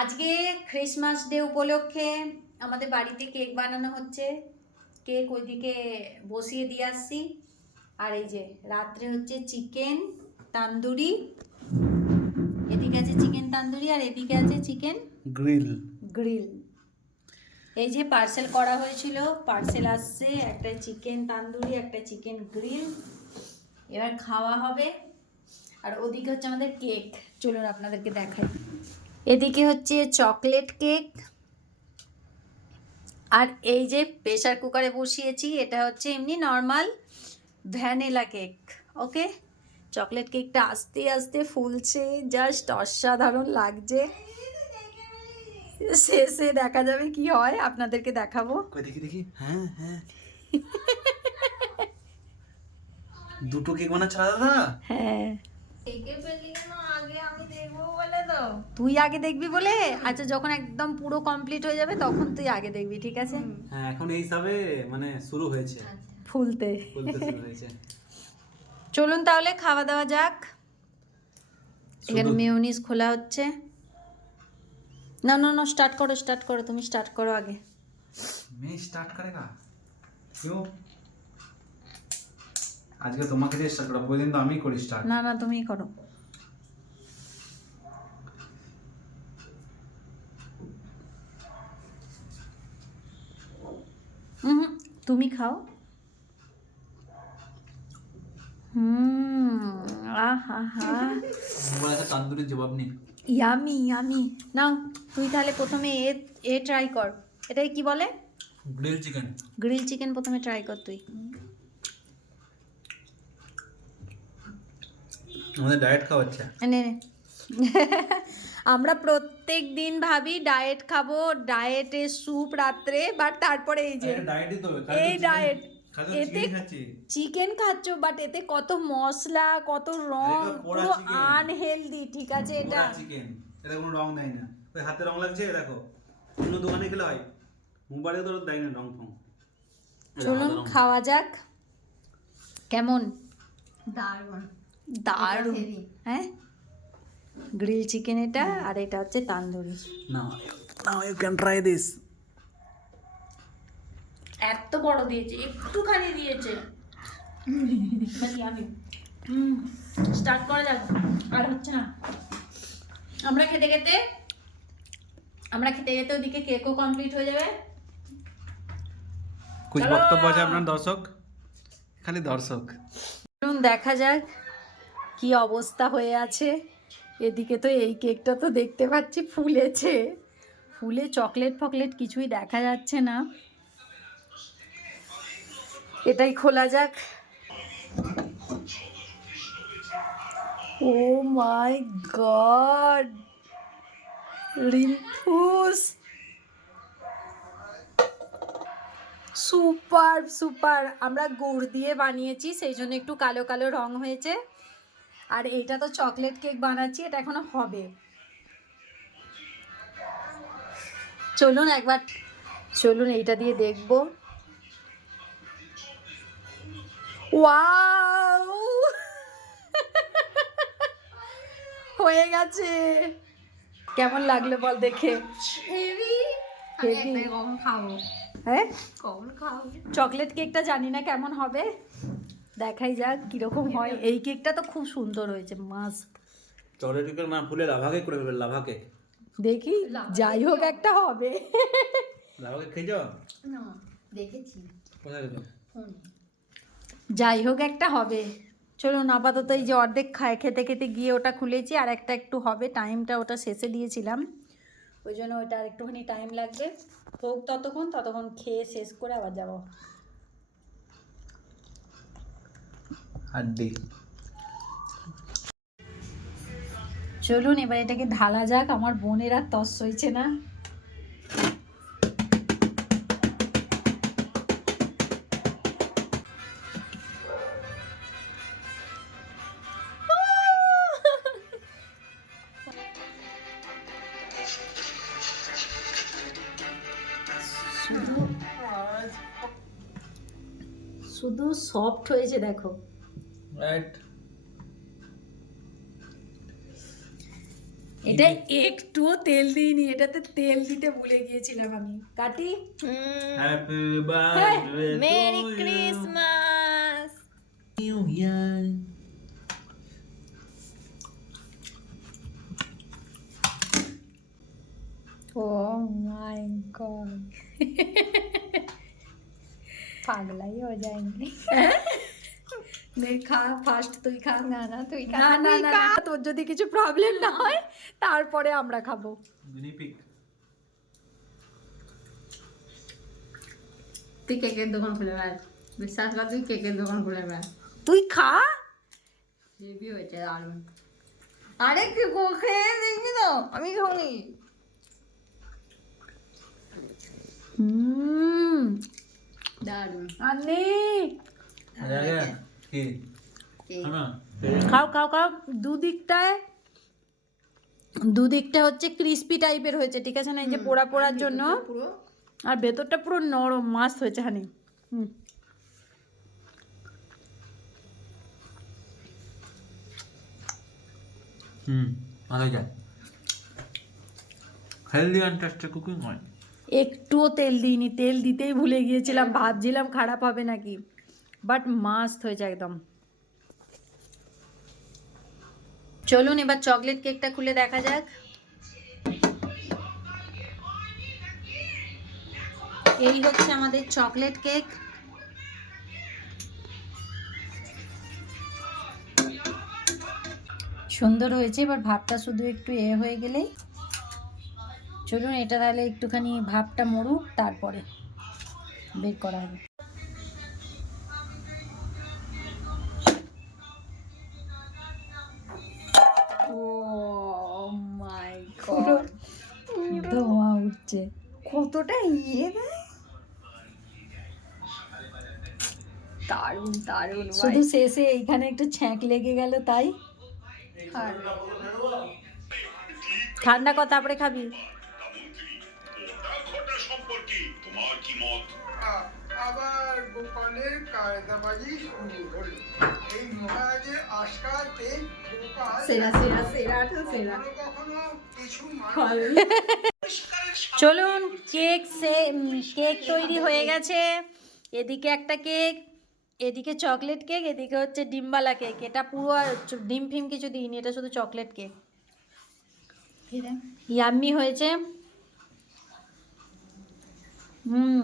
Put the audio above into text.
আজকে Christmas day উপলক্ষে আমাদের বাড়িতে কেক বানানো হচ্ছে। কেক ওইদিকে বসিয়ে দিয়ে আসছি। আর এই যে রাত্রে হচ্ছে চিকেন তান্দুরি। এদিকে আছে চিকেন তান্দুরি আর এদিকে আছে চিকেন গ্রিল গ্রিল এই যে পার্সেল করা হয়েছিল পার্সেল আসছে একটা চিকেন তান্দুরি একটা চিকেন গ্রিল এবার খাওয়া হবে। আর ওদিকে হচ্ছে আমাদের কেক চলুন আপনাদেরকে দেখাই। এদিকে হচ্ছে চকলেট কেক আর এই যে প্রেসার কুকারে বসিয়েছি এটা হচ্ছে এমনি normal vanilla cake okay chocolate কেকটা আস্তে আস্তে ফুলছে জাস্ট অসাধারণ লাগছে। শেষে দেখা যাবে কি হয় আপনাদেরকে দেখাবো। দেখি দেখি। হ্যাঁ হ্যাঁ। দুটো কেক বানাচ্ছে দাদা? হ্যাঁ। কেকে ফেললি কেন আগে আমি তুই আগে দেখবি বলে? আচ্ছা যখন একদম পুরো কমপ্লিট হয়ে যাবে তখন তুই আগে দেখবি ঠিক আছে? হ্যাঁ এখন এই হিসাবে মানে শুরু হয়েছে। আচ্ছা। ফুলতে। চলুন তাহলে খাওয়া দাওয়া যাক। এখানে মেয়নিজ খোলা হচ্ছে। না না না স্টার্ট করো স্টার্ট করো তুমি স্টার্ট করো আগে। মে স্টার্ট করেগা? কিউ আজকে তোমাকে দিয়ে স্টার্ট করা প্রতিদিন তো আমিই করি স্টার্ট না না তুমিই করো। তুমি খাও। হুম আহা হা বলা জবাব নেই। ইয়ামি ইয়ামি নাও তুই তাহলে প্রথমে এ এ ট্রাই কর। এটাই কি বলে? গ্রিল চিকেন গ্রিল চিকেন প্রথমে ট্রাই কর তুই। আমাদের ডায়েট খাওয়াচ্ছে নে নে। আমরা প্রত্যেক দিন ভাবি ডায়েট খাব ডায়েটে স্যুপ রাত্রে বাট তারপরে এই যে এই ডায়েট এতে চিকেন খাচ্ছি। বাট এতে কত মশলা কত রং এটা পুরো আনহেলদি ঠিক আছে এটা। চিকেন এটা কোনো রং দেয় না। ওই হাতে রং লাগছে দেখো অন্য দোকানে গেলে হয়। মোবাইলে তো দেয় না রং ফং চলুন খাওয়া যাক। কেমন? দারুণ। দারুণ। হ্যাঁ? গ্রিল চিকেন এটা আর এটা হচ্ছে তান্দুরি। না now you can try this এত বড় দিয়েছে একটুখানি দিয়েছে। আমি। স্টার্ট করা যাক। আর হচ্ছে না আমরা খেতে খেতে আমরা খেতে খেতে ওদিকে কেকও কমপ্লিট হয়ে যাবে। চলো। বক্তব্য আছে আপনার দর্শক খালি দর্শক দেখা যাক কি অবস্থা হয়ে আছে। এদিকে তো এই কেকটা তো দেখতে পাচ্ছি ফুলেছে। ফুলে চকলেট ফকলেট কিছুই দেখা যাচ্ছে না। এটাই খোলা যাক। Oh my god! রিম্পুস! Super super! আমরা গুড় দিয়ে বানিয়েছি, সেই জন্য একটু কালো কালো রং হয়েছে। আর এটা তো চকলেট কেক বানাচ্ছি এটা এখনও হবে। চলুন একবার চলুন এইটা দিয়ে দেখব। ওয়াও! হয়ে গেছে। কেমন লাগল বল দেখে? হ্যাঁ? চকলেট কেকটা জানি না কেমন হবে। দেখাই যাক কীরকম হয়। এই কেকটা তো খুব সুন্দর হয়েছে মাস্ট। চকলেট কেক না ফুলে লাভা কেক করে ফেলবে লাভা কেক। দেখি যাই হোক একটা হবে। লাভা কেক খেয়েছো? না দেখেছি। কোথায় যাই হোক একটা হবে। চলুন আপাতত এই যে অর্ধেক খায় খেতে খেতে গিয়ে ওটা খুলেছি আর একটা একটু হবে। টাইমটা ওটা শেষে দিয়েছিলাম। ওই জন্য ওটা আর একটুখানি টাইম লাগবে। হোক ততক্ষণ ততক্ষণ খেয়ে শেষ করে আবার যাব। চলুন, এবার এটাকে ঢালা যাক। আমার বোনের আর তস হয়েছে না। শুধু সফট হয়েছে, দেখো। রাইট এটা একটুও তেল দিইনি এটাতে তেল দিতে ভুলে গিয়েছিলাম আমি। কাটি। Happy birthday merry Christmas new year oh my god পাগলাই হয়ে যায়নি। নে খা ফার্স্ট তুই খা। না না তুই খা। না না না তোর যদি কিছু প্রবলেম না হয় তারপরে আমরা খাব। তুই কেকের দোকান খুলে বেড়া বিশ্বাস কর তুই কেকের দোকান খুলে বেড়া তুই খা। হেভি হয়েছে দারুণ। আরে কি খেয়ে দেখবি তো? আমি খাওনি। হুম। দারুণ। আন্নি আরে কি কেক। না খাও খাও খাও। দুদিকটায় দুদিকটা হচ্ছে ক্রিস্পি টাইপের হয়েছে ঠিক আছে না? এই যে পোড়া পোড়ার জন্য। আর ভেতরটা পুরো নরম মাছ হয়েছে হানি। হুম। হুম ভালো যায় হেলদি অ্যান্ড টেস্টি কুকিং হয়। একটুও তেল দিইনি তেল দিতেই ভুলে গিয়েছিলাম ভাবছিলাম খারাপ হবে নাকি। বাট মাস্ত হয়েছে একদম। চলুন এবার চকলেট কেকটা খুলে দেখা যাক। এই হচ্ছে আমাদের চকলেট কেক। সুন্দর হয়েছে, এবার ভাবটা শুধু একটু এ হয়ে গেলেই। চলুন এটা তাহলে একটুখানি ভাবটা মরুক, তারপরে বের করা হবে। কতটা ইয়ে দেয় দারুণ দারুণ শুধু শেষে এইখানে একটু ছ্যাঁক লেগে গেল তাই? ঠান্ডা তারপরে খাবি। ওটা ঘটা সম্পর্কে তোমার কি মত আ- আবার গোপালের কায়দাবাজি শুরু হলো। এই মহারাজের আশকাতে গোপাল সেরা সেরা সেরা সেরা। কখনো কিছু চলুন কেক সে কেক তৈরি হয়ে গেছে। এদিকে একটা কেক এদিকে চকলেট কেক এদিকে হচ্ছে ডিমবালা কেক। এটা পুরো ডিম ফিম কিছু দিইনি এটা শুধু চকলেট কেক। ইয়াম্মি হয়েছে। হুম